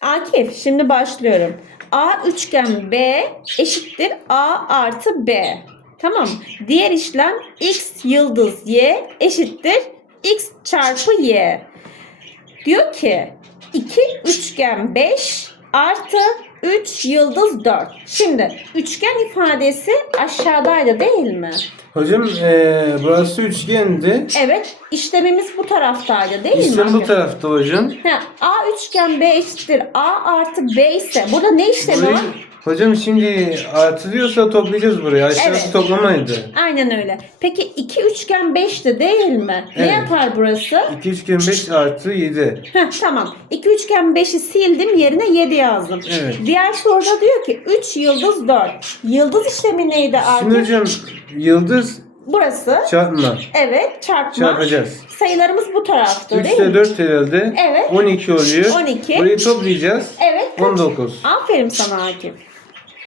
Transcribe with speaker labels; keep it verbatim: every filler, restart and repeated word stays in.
Speaker 1: Akif, şimdi başlıyorum. A üçgen B eşittir A artı B. Tamam mı? Diğer işlem X yıldız Y eşittir X çarpı Y. Diyor ki iki üçgen beş artı üç yıldız dört. Şimdi üçgen ifadesi aşağıdaydı değil mi?
Speaker 2: Hocam ee, burası üçgendi.
Speaker 1: Evet, işlemimiz bu taraftaydı değil mi?
Speaker 2: İşlem bu tarafta hocam.
Speaker 1: Ha, A üçgen B eşittir A artı B ise burada ne işlemi
Speaker 2: Burayı,
Speaker 1: var?
Speaker 2: hocam şimdi artılıyorsa toplayacağız burayı. Aşağısı
Speaker 1: Evet.
Speaker 2: toplamaydı.
Speaker 1: Aynen öyle. Peki iki üçgen beşti değil mi? Ne
Speaker 2: Evet.
Speaker 1: yapar burası?
Speaker 2: iki üçgen beş artı yedi.
Speaker 1: Heh, tamam. iki üçgen beşi sildim, yerine yedi yazdım.
Speaker 2: Evet.
Speaker 1: Diğer soruda diyor ki üç yıldız dört. Yıldız işlemi neydi
Speaker 2: Şimdi
Speaker 1: Akif?
Speaker 2: hocam yıldız
Speaker 1: Burası.
Speaker 2: çarpma.
Speaker 1: Evet, çarpma.
Speaker 2: Çarpacağız.
Speaker 1: Sayılarımız bu tarafta
Speaker 2: üç
Speaker 1: değil
Speaker 2: ile
Speaker 1: mi?
Speaker 2: dört herhalde.
Speaker 1: Evet.
Speaker 2: on iki oluyor.
Speaker 1: on iki.
Speaker 2: Burayı toplayacağız.
Speaker 1: Evet. kaç?
Speaker 2: on dokuz.
Speaker 1: Aferin sana Akif.